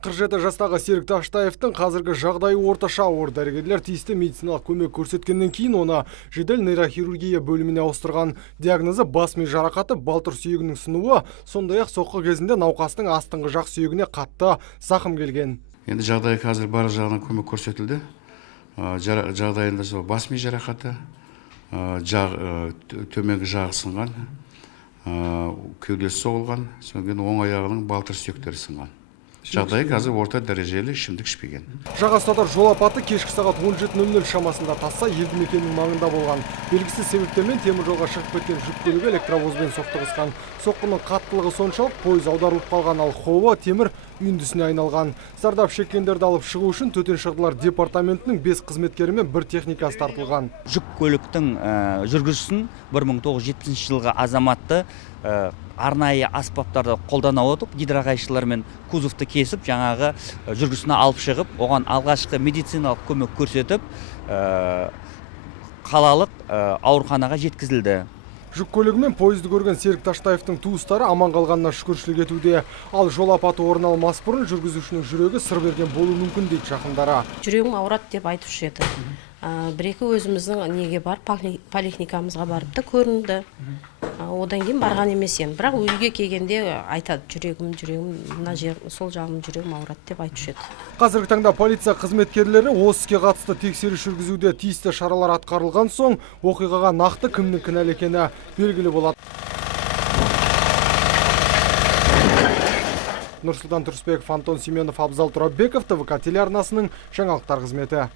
47 жастағы Серік Таштаевтың қазіргі жағдайы орташа ауыр. Дәрігерлер тиісті медициналық көмек көрсеткеннен кейін оны жедел нейрохирургия бөліміне ауыстырған. Диагнозы бас ми жарақаты, балтыр сүйегінің сынуы, сондай-ақ соққы кезінде науқастың астыңғы жақ сүйегіне қатты зақым келген. Енді жағдайы қазір бар жағынан көмек көрсетілді. Жағдайында сол бас ми жарақаты, төменгі жағы сынған, кеудесі соғылған, содан оң аяғының балтыр сүйектері сынған. Жағдайы қазір орта дәрежелі, ішімдік ішпеген. Жағастатар жол апаты кешкі сағат 17:00 шамасында Тасса елді мекенінің маңында болған. Белгісіз себептермен темір жолға шығып кеткен жүк көлігі электровозбен соқтығысқан. Соққының қаттылығы соншалық пойыз аударылып қалған, ал Хова темір үйіндісіне айналған. Зардап шеккендерді алып шығу үшін төтенше жағдайлар департаментінің 5 қызметкері мен 1 техникасы тартылған. Жүк көліктің жүргізушісін 1970 жылғы азаматты арнайы аспаптарды қолдана отырып, гидрокайшылармен кузовты кесіп, жаңағы жүргізушісіне алып шығып, оған алғашқы медициналық көмек көрсетіп, қалалық ауруханаға жеткізілді. Жүк көлігі мен пойызды көрген Серік Таштаевтың туыстары аман қалғанына шүкіршілік етуде. Ал жол апаты орын алмас бұрын жүргізушінің жүрегі сыр берген болуы мүмкін дейді жақындары. Жүрегім ауырады деп айтушы еді. Бір-екі өзіміздің неге бар, поликлиникамызға барып та көрінді. Одан кейін барған емес енді. Бірақ үйге келгенде айтады, жүрегім, мына жер, сол жағым жүрегім ауырады деп айтушы еді. Қазіргі таңда полиция қызметкерлері осы іске қатысты тексеріс жүргізуде. Тиісті шаралар атқарылған соң, оқиғаға нақты кімнің кінәлі екені белгілі болады. Нұрсұлтан Тұрысбеков, Антон Семенов, Абзал Тұрабеков, ТВК телеарнасының жаңалықтар қызметі.